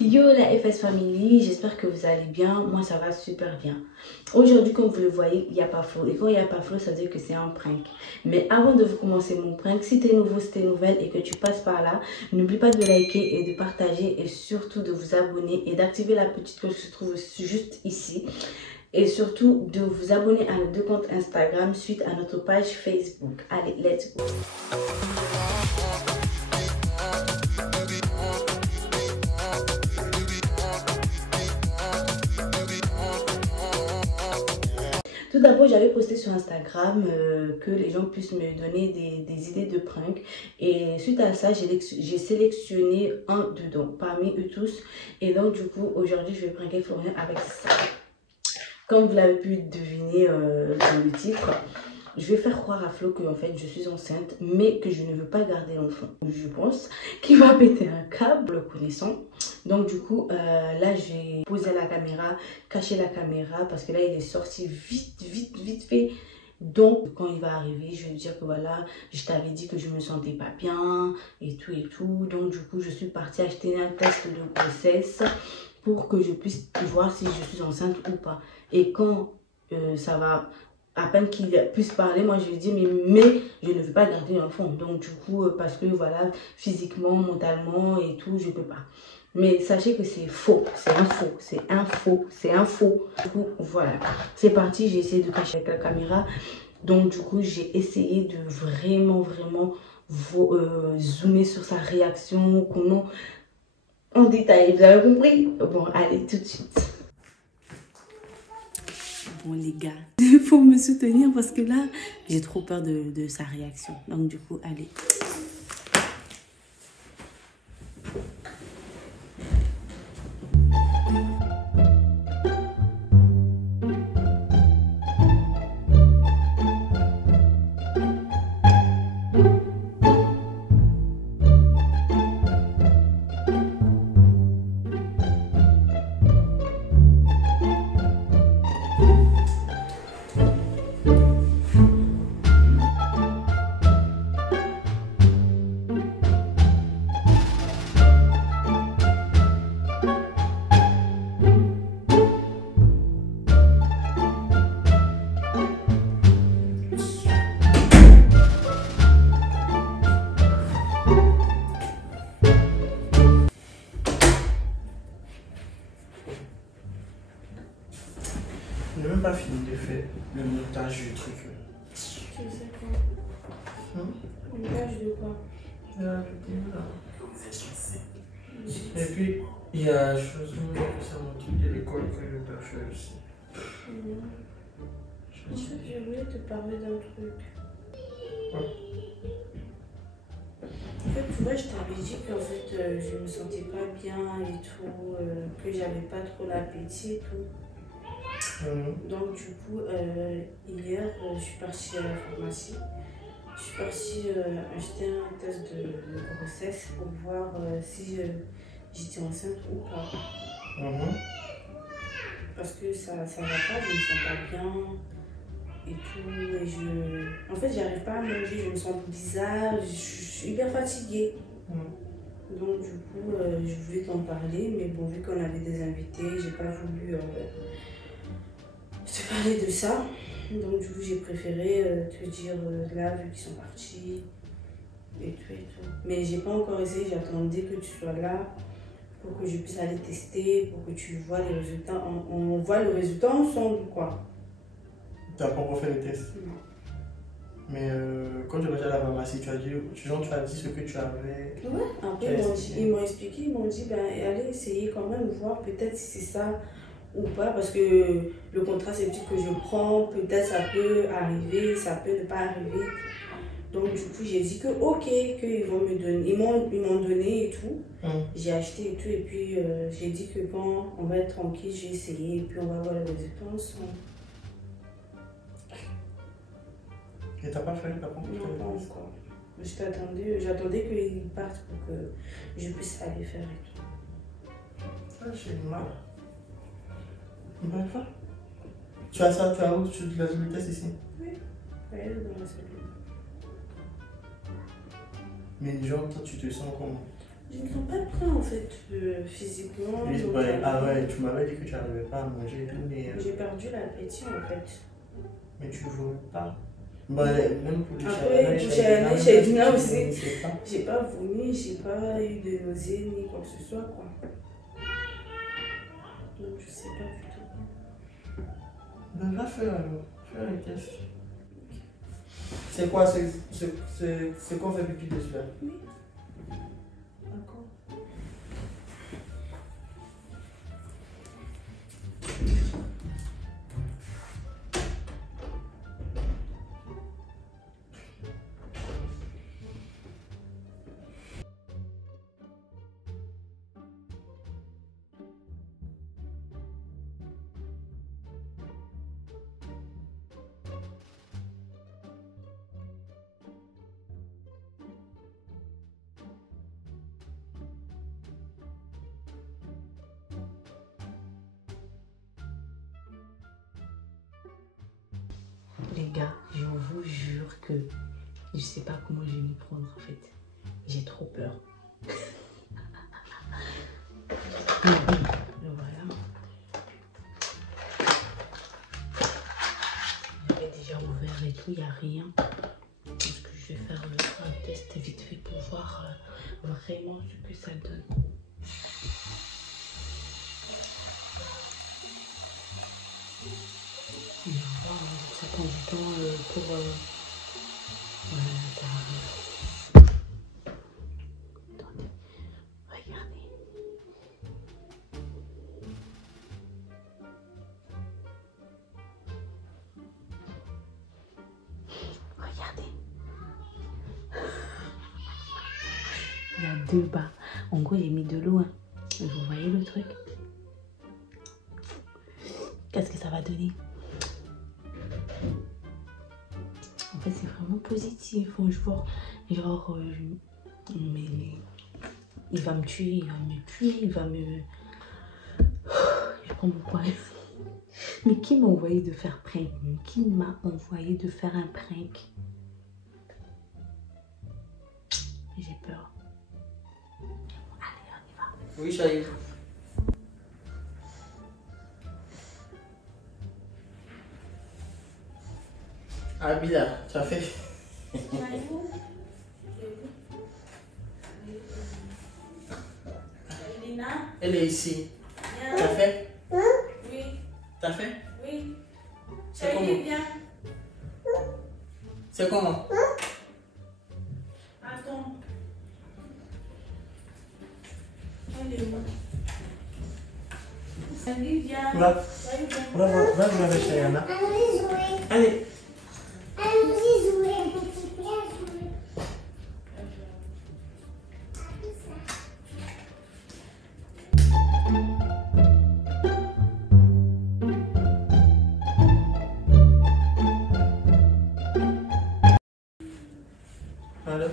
Yo la FS Family, j'espère que vous allez bien. Moi ça va super bien. Aujourd'hui, comme vous le voyez, il n'y a pas Flo. Et quand il n'y a pas Flo, ça veut dire que c'est un prank. Mais avant de vous commencer mon prank, si tu es nouveau, si tu es nouvelle et que tu passes par là, n'oublie pas de liker et de partager et surtout de vous abonner et d'activer la petite cloche qui se trouve juste ici. Et surtout de vous abonner à nos deux comptes Instagram suite à notre page Facebook. Allez, let's go. Tout d'abord, j'avais posté sur Instagram que les gens puissent me donner des idées de prank. Et suite à ça, j'ai sélectionné un dedans, parmi eux tous. Et donc, du coup, aujourd'hui, je vais pranker Florian avec ça. Comme vous l'avez pu deviner dans le titre, je vais faire croire à Flo que en fait je suis enceinte, mais que je ne veux pas garder l'enfant. Je pense qu'il va péter un câble, le connaissant. Donc du coup, là j'ai posé la caméra, caché la caméra, parce que là il est sorti vite fait. Donc quand il va arriver, je vais lui dire que voilà, je t'avais dit que je me sentais pas bien et tout. Donc du coup, je suis partie acheter un test de grossesse pour que je puisse voir si je suis enceinte ou pas. Et quand ça va, à peine qu'il puisse parler, moi je lui dis mais je ne veux pas garder l'enfant. Donc du coup, parce que voilà, physiquement, mentalement et tout, je peux pas. Mais sachez que c'est faux, c'est un faux, c'est un faux, c'est un faux. Du coup, voilà, c'est parti, j'ai essayé de cacher avec la caméra. Donc du coup, j'ai essayé de vraiment zoomer sur sa réaction, comment en détail, vous avez compris? Bon, allez, tout de suite. Bon les gars, il faut me soutenir parce que là, j'ai trop peur de sa réaction. Donc du coup, allez. Je n'ai même pas fini de faire le montage du truc. Tu sais quoi? Montage de quoi? La vidéo là. Et puis, il y a chose que c'est mon truc de l'école que je dois faire aussi. En fait, je voulais te parler d'un truc. Ouais. En fait, tu vois, je t'avais dit qu'en fait, je me sentais pas bien et tout, que j'avais pas trop l'appétit et tout. Donc, du coup, hier, je suis partie à la pharmacie. Je suis partie acheter un test de grossesse pour voir si j'étais enceinte ou pas. Parce que ça va pas, je me sens pas bien et tout. Et en fait, j'arrive pas à manger, je me sens bizarre, je suis hyper fatiguée. Donc, du coup, je voulais t'en parler, mais bon, vu qu'on avait des invités, j'ai pas voulu te parler de ça. Donc, du coup, j'ai préféré te dire là, vu qu'ils sont partis et tout. Mais j'ai pas encore essayé, j'attendais que tu sois là pour que je puisse aller tester, pour que tu vois les résultats. On voit le résultat ensemble, quoi. Tu n'as pas encore fait le test? Non. Mais quand tu vas à la pharmacie, tu as dit ce que tu avais. Ouais, après ils m'ont expliqué, ils m'ont dit, ben, allez essayer quand même, voir peut-être si c'est ça ou pas, parce que le contraceptif que je prends, peut-être ça peut arriver, ça peut ne pas arriver. Donc du coup, j'ai dit que ok, qu'ils vont me donner, ils m'ont donné et tout. J'ai acheté et tout, et puis j'ai dit que quand on va être tranquille, j'ai essayé, et puis on va voir les résultats ensemble. Et t'as pas fait? T'as pas Non, pas encore. J'attendais qu'ils partent pour que je puisse aller faire et tout. Ah, j'ai mal. Bref. Tu as ça, tu as où? Tu as le test ici? Oui, elle est dans la salle. Mais genre, toi, tu te sens comment? Je ne sens pas prêt en fait, physiquement. Oui, ouais, ah ouais, tu m'avais dit que tu n'arrivais pas à manger et tout, mais J'ai perdu l'appétit en fait. tu ne voulais pas. Bon, même pour les Après, pour Shaidina aussi, j'ai pas vomi, j'ai pas eu de nausées ni quoi que ce soit quoi. Donc je sais pas du tout. Ben va faire alors, faire les tests. C'est quoi, c'est qu'on fait pipi dessus là? Oui. D'accord. Les gars, je vous jure que je sais pas comment je vais m'y prendre en fait. J'ai trop peur. Voilà. J'avais déjà ouvert et tout, il n'y a rien. Je pense que je vais faire un test vite fait pour voir vraiment ce que ça donne. Ça prend du temps pour... voilà, ça arrive. Attendez, regardez. Regardez. Il y a 2 bas. En gros, j'ai mis de l'eau. Hein. Vous voyez le truc? Qu'est-ce que ça va donner? En fait, c'est vraiment positif. Franchement, genre, mais il va me tuer, il va me... Je prends mon coin. Mais qui m'a envoyé de faire prank? Qui m'a envoyé de faire un prank? J'ai peur. Allez, on y va. Oui, chérie. Abila, tu as fait? Elle est ici. Tu as fait? Oui. Tu as fait? Oui. C'est comment? Bien. C'est comment? Attends. Allez. Salut, viens. Va. Salut, viens. Va jouer avec Chayana. Allez. Allons-y jouer, petit bien jouer. Allô?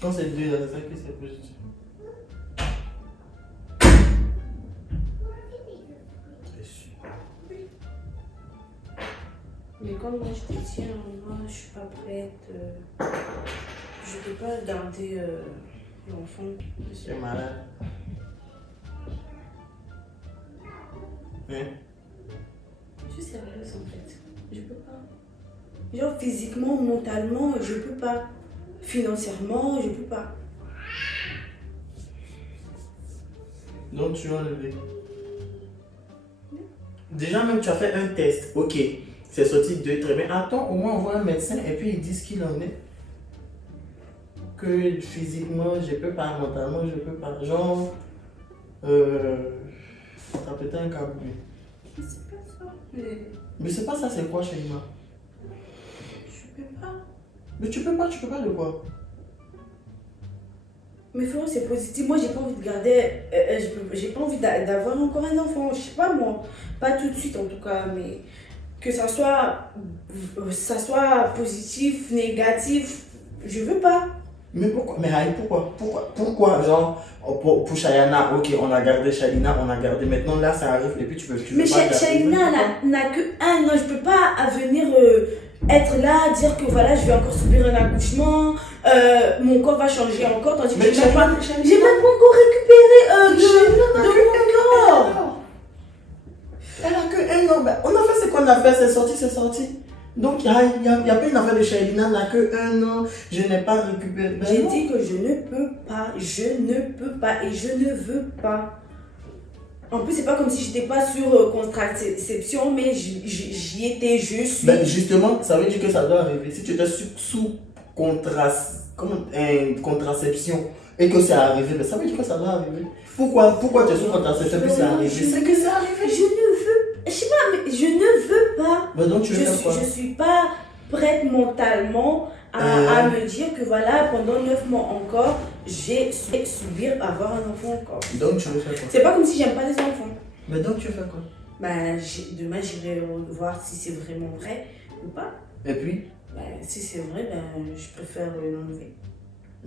Quand c'est 2, c'est ça que c'est positif. Mais comme moi je te dis, moi je suis pas prête. Je peux pas garder l'enfant. Tu es malade. Hein? Je suis sérieuse en fait. Je peux pas. Genre physiquement, mentalement, je peux pas. Financièrement, je peux pas. Donc tu vas enlever. Déjà même tu as fait un test. Ok. C'est sorti 2, très bien. Attends, au moins on voit un médecin et puis ils disent ce qu'il en est. Que physiquement, je peux pas, mentalement, je peux pas. Genre, t'as pété un câble. Mais c'est pas ça. Mais c'est pas ça, c'est quoi, Shaima? Je peux pas. Mais tu peux pas de quoi? Mais frérot, c'est positif. Moi, j'ai pas envie de garder. J'ai pas envie d'avoir encore un enfant. Je sais pas moi. Pas tout de suite en tout cas, mais que ça soit positif, négatif, Je veux pas. Mais pourquoi? Mais Aïe, pourquoi? Genre, pour Shayana, ok, on a gardé Shailina, on a gardé. Maintenant, là, ça arrive et puis tu veux Mais pas garder. Shailina n'a que 1 an. Je peux pas venir être là, dire que voilà, je vais encore subir un accouchement, mon corps va changer encore, tandis que Mais j'ai même pas Shailina, encore récupéré de mon corps. elle a que 1 an. Ben, on a fait ce qu'on a fait, c'est sorti. Donc, il n'y a pas une affaire de Shailina, n'a que 1 an, je n'ai pas récupéré. Ben J'ai non. dit que je ne peux pas et je ne veux pas. En plus, c'est pas comme si j'étais pas sur contraception, mais j'y étais, je suis. Ben, justement, ça veut dire que ça doit arriver. Si tu étais sous contraception et que c'est arrivé, ben, ça veut dire que ça doit arriver. Pourquoi tu es sous contraception et que c'est arrivé? C'est que c'est arrivé. Je ne veux, je sais pas, mais je ne veux pas. Ben, donc, tu veux faire quoi? Je suis pas prête mentalement à me dire que voilà, pendant 9 mois encore, j'ai subir avoir un enfant encore. Donc, tu veux faire quoi? C'est pas comme si j'aime pas les enfants. Mais donc, tu veux faire quoi? Ben, demain, j'irai voir si c'est vraiment vrai ou pas. Et puis, Ben, si c'est vrai, ben, je préfère l'enlever.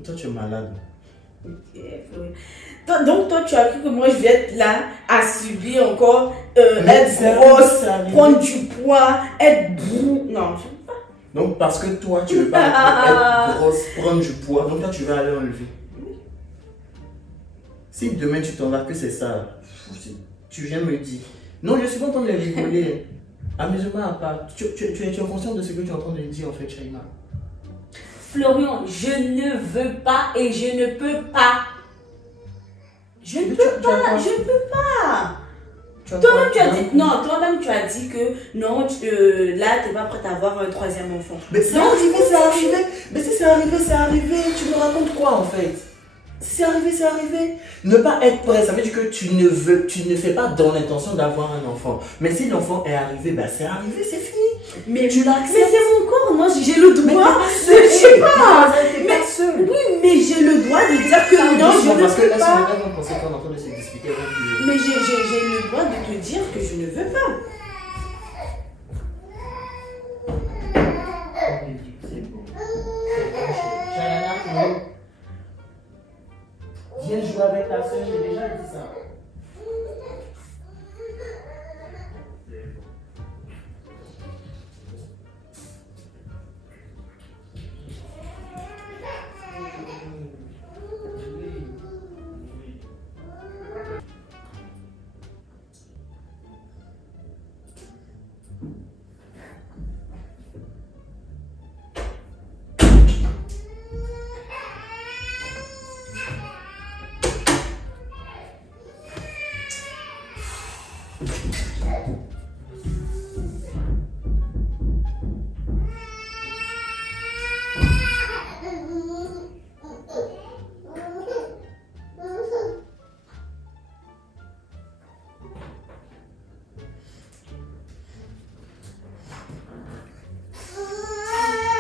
toi, tu es malade. Ok, Chloé. Donc, toi, tu as cru que moi, je vais être là à subir encore, être grosse, prendre du poids, être brou. Non, je veux pas. Donc, parce que toi, tu veux pas être grosse, prendre du poids, donc toi, tu vas aller enlever. Si demain, tu t'en vas que c'est ça, tu viens me dire. Non, je suis pas en train de rigoler. Amusement à part. Tu es conscient de ce que tu es en train de dire, en fait, Shaima? Florian, je ne veux pas et je ne peux pas. Je ne Mais peux tu as pas, quoi? je ne peux pas. Toi-même, tu as dit, non, toi-même, tu as dit que non, là, tu n'es pas prête à avoir un 3e enfant. Mais c'est arrivé, c'est arrivé. Mais si c'est arrivé, c'est arrivé. Tu me racontes quoi, en fait? Si c'est arrivé, c'est arrivé. Ne pas être prêt, ça veut dire que tu ne fais pas dans l'intention d'avoir un enfant. Mais si l'enfant est arrivé, ben c'est arrivé, c'est fini. Mais tu mais l'acceptes. c'est mon corps, non, j'ai le droit. Mais Je sais pas. Mais seul. Oui, mais j'ai le droit de dire que non, je parce ne que veux pas. elles vont penser qu'on est en train de se disputer. Mais j'ai le droit de te dire que je ne veux pas. C'est bon. Chayana, viens jouer avec ta soeur, j'ai déjà dit ça.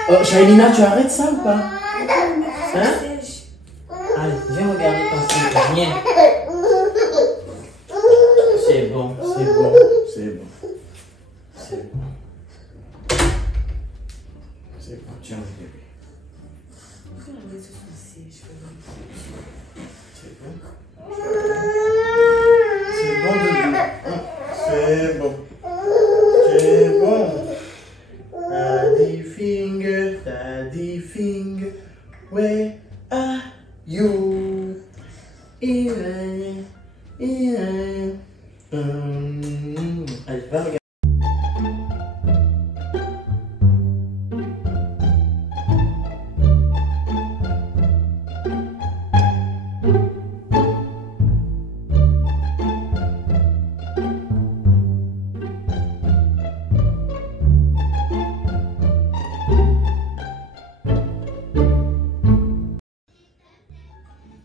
Oh, Shailina, tu arrêtes ça ou pas? Hein? Allez, viens regarder ton film. Viens. C'est bon, c'est bon, c'est bon. C'est bon. C'est bon, tiens le bébé. C'est bon. C'est bon, bébé. C'est bon. C'est bon. Daddy finger, where are you? Allez, va regarder.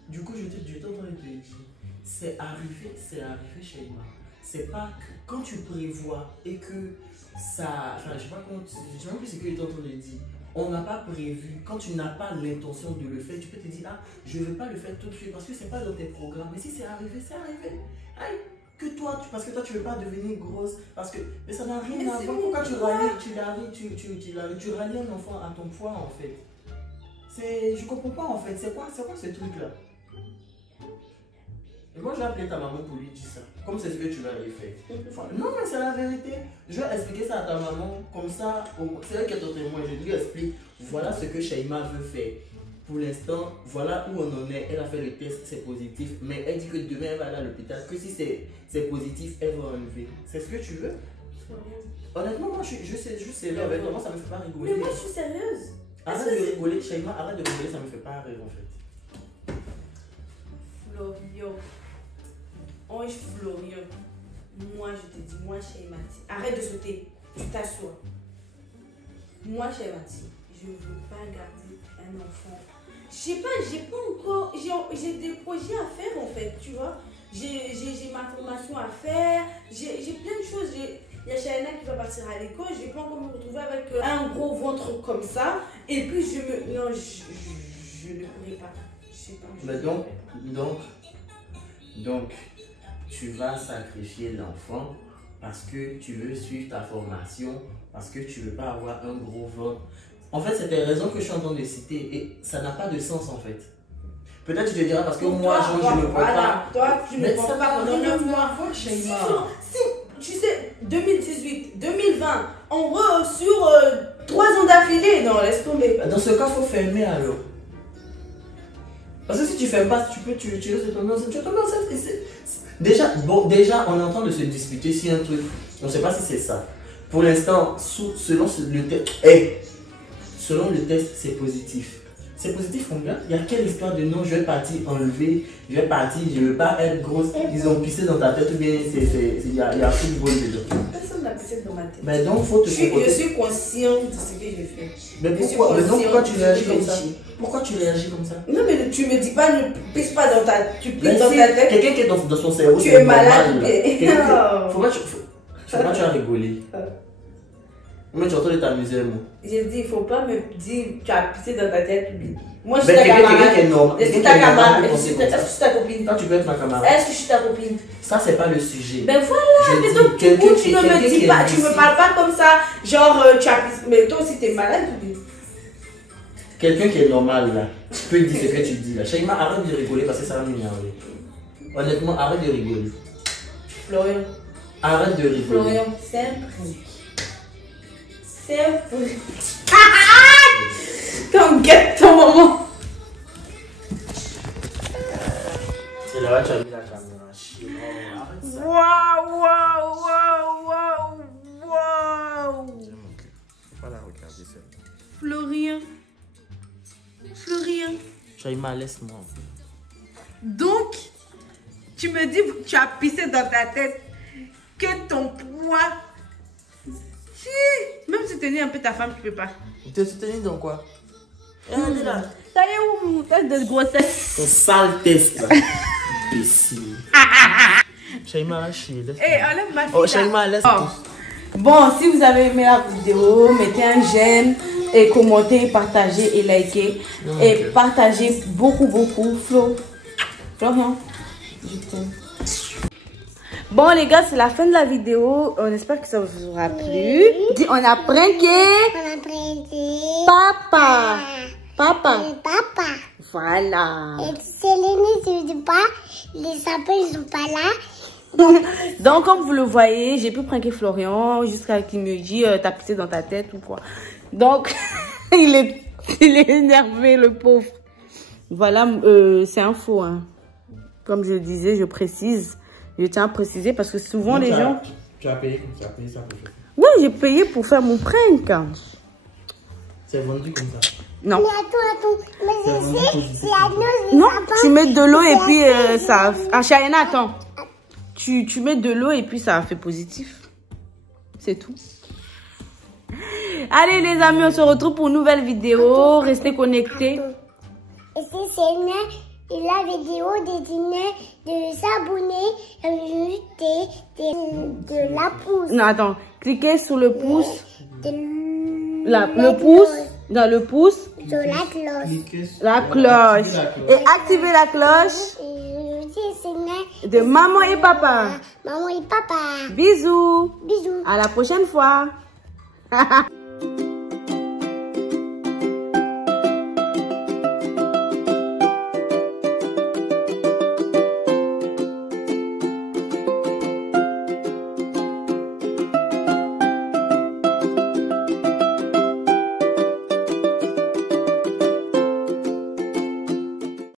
Du coup, je t'ai en train de te dire, c'est arrivé chez moi. C'est pas que quand tu prévois et que ça. Enfin, je sais pas comment. Je sais même plus ce que tu es en train de dire. On n'a pas prévu. Quand tu n'as pas l'intention de le faire, tu peux te dire, ah, je ne vais pas le faire tout de suite parce que c'est pas dans tes programmes. Mais si c'est arrivé, c'est arrivé. Aïe, que toi, parce que toi, tu veux pas devenir grosse. Parce que. Mais ça n'a rien à voir. Pourquoi tu rallies un enfant à ton poids, en fait? Je comprends pas en fait. C'est quoi ce truc-là? Et moi, je vais appeler ta maman pour lui dire ça. Comme c'est ce que tu vas lui faire. Enfin, non, mais c'est la vérité. Je vais expliquer ça à ta maman. Comme ça, c'est elle qui est ton témoin. Je lui explique. Voilà ce que Shaima veut faire. Pour l'instant, voilà où on en est. Elle a fait le test, c'est positif. Mais elle dit que demain, elle va aller à l'hôpital. Que si c'est positif, elle va enlever. C'est ce que tu veux? Honnêtement, moi, je sais là. Avec moi, ça me fait pas rigoler. Mais moi, je suis sérieuse. Arrête de rigoler, Shaima. Arrête de rigoler, ça me fait pas rire en fait. Florian. Ange Florian. Moi, je te dis, moi, Shaima, arrête de sauter. Tu t'assois. Moi, Shaima, je ne veux pas garder un enfant. Je sais pas, j'ai pas encore. J'ai des projets à faire en fait, tu vois. J'ai ma formation à faire. J'ai plein de choses. Il y a Shaina qui va partir à l'école. Je vais pas encore me retrouver avec un gros ventre comme ça. Et puis non, je ne pourrais pas. Je sais pas. Mais donc, tu vas sacrifier l'enfant parce que tu veux suivre ta formation, parce que tu veux pas avoir un gros ventre. En fait, c'est des raisons que je suis en train de citer et ça n'a pas de sens en fait. Peut-être tu te diras parce que moi, je ne vois pas. Toi, tu ne penses pas pendant 9 mois. Tu sais, 2018, 2020, on re sur 3 ans d'affilée. Non, laisse tomber. Dans ce cas, il faut fermer alors. Parce que si tu fermes pas, tu risques de tomber enceinte. Tu vas tomber enceinte. Déjà, on est en train de se disputer si un truc. On ne sait pas si c'est ça. Pour l'instant, selon le test. Selon le test, c'est positif. C'est positif combien? Il y a quelle histoire de non, je vais partir enlever, je vais partir, je ne veux pas être grosse. Ils ont pissé dans ta tête ou bien il y a un football dedans. Personne n'a pissé dans ma tête. Mais donc, faut te je suis consciente de ce que je fais. Mais pourquoi tu réagis comme ça? Pourquoi tu réagis comme ça? Non, mais tu me dis pas, ne pisse pas dans ta tête. Tu pisses dans ta tête. Quelqu'un qui est dans son cerveau, tu es malade. Faut pas tu as rigolé. Mais tu entends t'amuser, moi. J'ai dit, il faut pas me dire tu as pissé dans ta tête. Moi, je suis ta camarade. Quelqu'un qui est normal. Est-ce que tu ta camarade? Est-ce que je suis ta copine? Quand tu peux être ma camarade. Est-ce que je suis ta copine? Ça, c'est pas le sujet. Ben voilà, mais donc tu ne me dis pas, tu me parles pas comme ça, genre tu as pissé. Mais toi aussi, t'es malade ou bien? Quelqu'un qui est normal là, tu peux dire ce que tu dis là. Shaima, arrête de rigoler parce que ça va m'énerver. Honnêtement, arrête de rigoler. Florian. Arrête de rigoler. Florian, c'est un prank. C'est un prank. Comme guette ton maman. C'est là-bas tu as mis la caméra. Arrête ça. Waouh. Voilà, regardez ça. Florian. Shaima, laisse-moi. Donc, tu me dis que tu as pissé dans ta tête, que ton poids. Si, même soutenir un peu ta femme, tu peux pas. Te soutenir dans quoi? Regardez là. Ça y est où mon test de grossesse? Ton sale test là. Imbécile. Shaima, laisse-moi. Enlève ma fille. Oh, Shaima, laisse-moi. Bon, si vous avez aimé la vidéo, mettez un j'aime et commentez, partagez et likez. Et partagez beaucoup. Florian, je t'aime. Bon les gars, c'est la fin de la vidéo. On espère que ça vous aura plu. Dis, on a pranké. Papa. Voilà. Et Céline, tu dis pas, les sapins ils sont pas là. Donc comme vous le voyez, j'ai pu pranker Florian jusqu'à qu'il me dit t'as pissé dans ta tête ou quoi. Donc il est énervé le pauvre. Voilà, c'est un faux hein. Comme je le disais, je précise. Je tiens à préciser parce que souvent les gens... Tu as payé ça pour faire. Oui, j'ai payé pour faire mon prank. C'est vendu comme ça. Non. Mais attends. Mais c'est la noce. Non, tu mets de l'eau et puis ça... Ah, Shaina, attends. Tu mets de l'eau et puis ça fait positif. C'est tout. Allez les amis, on se retrouve pour une nouvelle vidéo. Restez connectés. Et c'est Céline. Et la vidéo des dîners, de s'abonner, de la pouce. Non, attends. Cliquez sur le pouce. Le pouce. Dans le pouce. Sur la cloche. La cloche. Et activez la cloche. De maman et papa. Maman et papa. Bisous. Bisous. À la prochaine fois.